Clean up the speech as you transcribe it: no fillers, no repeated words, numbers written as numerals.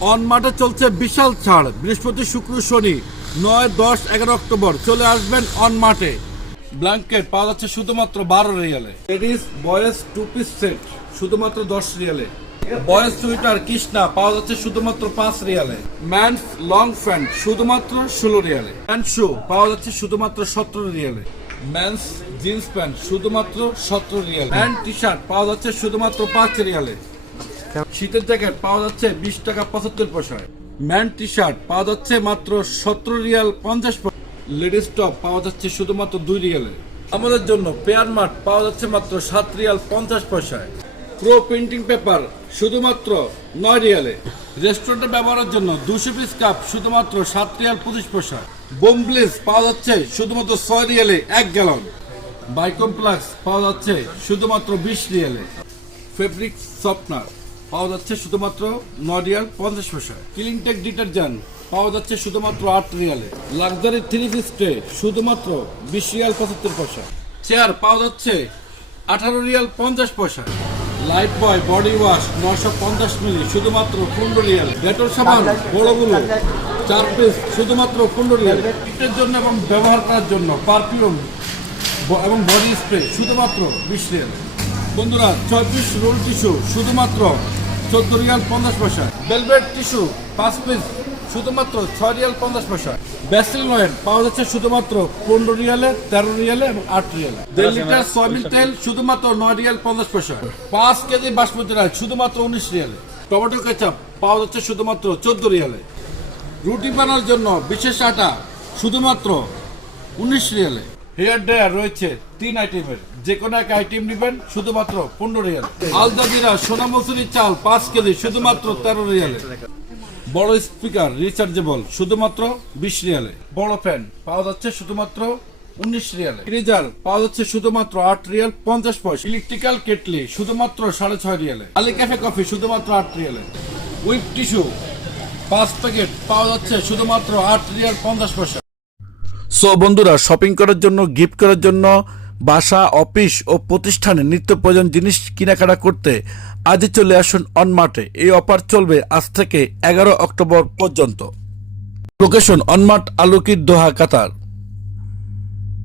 অনমার্টে চলছে বিশাল ছাড়, বৃহস্পতি, শুক্র, শনি, 9, 10, 11 অক্টোবর চলে আসবেন অনমার্টে। ব্ল্যাঙ্কেট পাওয়া যাচ্ছে শুধুমাত্র 12 রিয়ালে। লেডিস বয়েজ 2 পিস সেট শুধুমাত্র 10 রিয়ালে। বয়েজ সুইটার কৃষ্ণা পাওয়া যাচ্ছে শুধুমাত্র 5 রিয়ালে। ম্যানস লং প্যান্ট শুধুমাত্র 16 রিয়ালে। প্যান্ট শু পাওয়া যাচ্ছে শুধুমাত্র 17 রিয়ালে। মেন্স জিন্স প্যান্ট শুধুমাত্র 17 রিয়ালে। প্যান্ট টি শার্ট পাওয়া যাচ্ছে শুধুমাত্র 5 রিয়ালে। শীতের জ্যাকেট পাওয়া যাচ্ছে 20 টাকা 75 পয়সায়। ম্যান টি শার্ট পাওয়া যাচ্ছে মাত্র 17 রিয়াল 50 পয়সা। লেডিস টপ পাওয়া যাচ্ছে শুধুমাত্র 2 রিয়ালে। আমাদের জন্য পেয়ার মার্ট পাওয়া যাচ্ছে মাত্র 7 রিয়াল 50 পয়সায়। প্রো প্রিন্টিং পেপার শুধুমাত্র 9 রিয়ালে। রেস্টুরেন্টে ব্যবহারের জন্য 200 পিস কাপ শুধুমাত্র 7 রিয়াল 25 পয়সা। বোমব্লিজ পাওয়া যাচ্ছে শুধুমাত্র 6 রিয়ালে 1 গ্যালন। বাইকমপ্লেক্স পাওয়া যাচ্ছে শুধুমাত্র 20 রিয়ালে। ফেব্রিক সফটনার পাওয়া যাচ্ছে শুধুমাত্র 9 রিয়াল 50 পয়সা। ক্লিনটেক ডিটারজেন্ট পাওয়া যাচ্ছে শুধুমাত্র 8 রিয়ালে। লাক্সারি 3 পিস ট্রে শুধুমাত্র 20 রিয়াল 75 পয়সা। চেয়ার পাওয়া যাচ্ছে 18 রিয়াল 50 পয়সা। লাইফ বয় বডি ওয়াশ 950 মিলি শুধুমাত্র 15 রিয়াল। ডেটল সাবান বড়গুলো 4 পিস শুধুমাত্র 15 রিয়াল। পিঠের জন্য এবং ব্যবহার করার জন্য পারফিউম এবং বডি স্প্রে শুধুমাত্র 20 রিয়াল। বন্ধুরা 6 পিস রোল টিস্যু শুধুমাত্র 14 রিয়াল 50 পয়সা। ভেলভেট টিস্যু 5 পিস শুধুমাত্র 6 রিয়াল 50 পয়সা। ভ্যাসলিন অয়েল পাওয়া যাচ্ছে শুধুমাত্র 15 রিয়ালে, 13 রিয়ালে এবং 8 রিয়ালে। 1.5 লিটার সয়াবিন তেল শুধুমাত্র 9 রিয়াল 50 পয়সা। 5 কেজি বাসমতি রাইস শুধুমাত্র 19 রিয়ালে। টমেটো কেচাপ পাওয়া যাচ্ছে শুধুমাত্র 14 রিয়ালে। রুটি বানানোর জন্য বিশেষ আটা শুধুমাত্র 19 রিয়ালে। হেয়ার ড্রায়ার রয়েছে 3 আইটেমের, যে কোনো এক আইটেম নেবেন শুধুমাত্র 15 রিয়াল। আল জাজিরা সোনা মসুরি চাল 5 কেজি শুধুমাত্র 13 রিয়ালে। বড় স্পিকার রিচার্জেবল শুধুমাত্র 20 রিয়ালে। বড় ফ্যান পাওয়া যাচ্ছে শুধুমাত্র 19 রিয়ালে। ফ্রিজার পাওয়া যাচ্ছে শুধুমাত্র 8 রিয়াল 50 পয়সা। ইলেকট্রিক্যাল কেটলি শুধুমাত্র 6.5 রিয়ালে। আলি ক্যাফে কফি শুধুমাত্র 8 রিয়ালে। হুইপ টিস্যু 5 প্যাকেট পাওয়া যাচ্ছে শুধুমাত্র 8 রিয়াল 50 পয়সা। সো বন্ধুরা, শপিং করার জন্য, গিফট করার জন্য, বাসা, অফিস ও প্রতিষ্ঠানে নিত্য প্রয়োজন জিনিস কেনাকাটা করতে আজই চলে আসুন অনমার্টে। এই অফার চলবে আজ থেকে 11 অক্টোবর পর্যন্ত। লোকেশন অনমার্ট, আলুকির, দোহা, কাতার।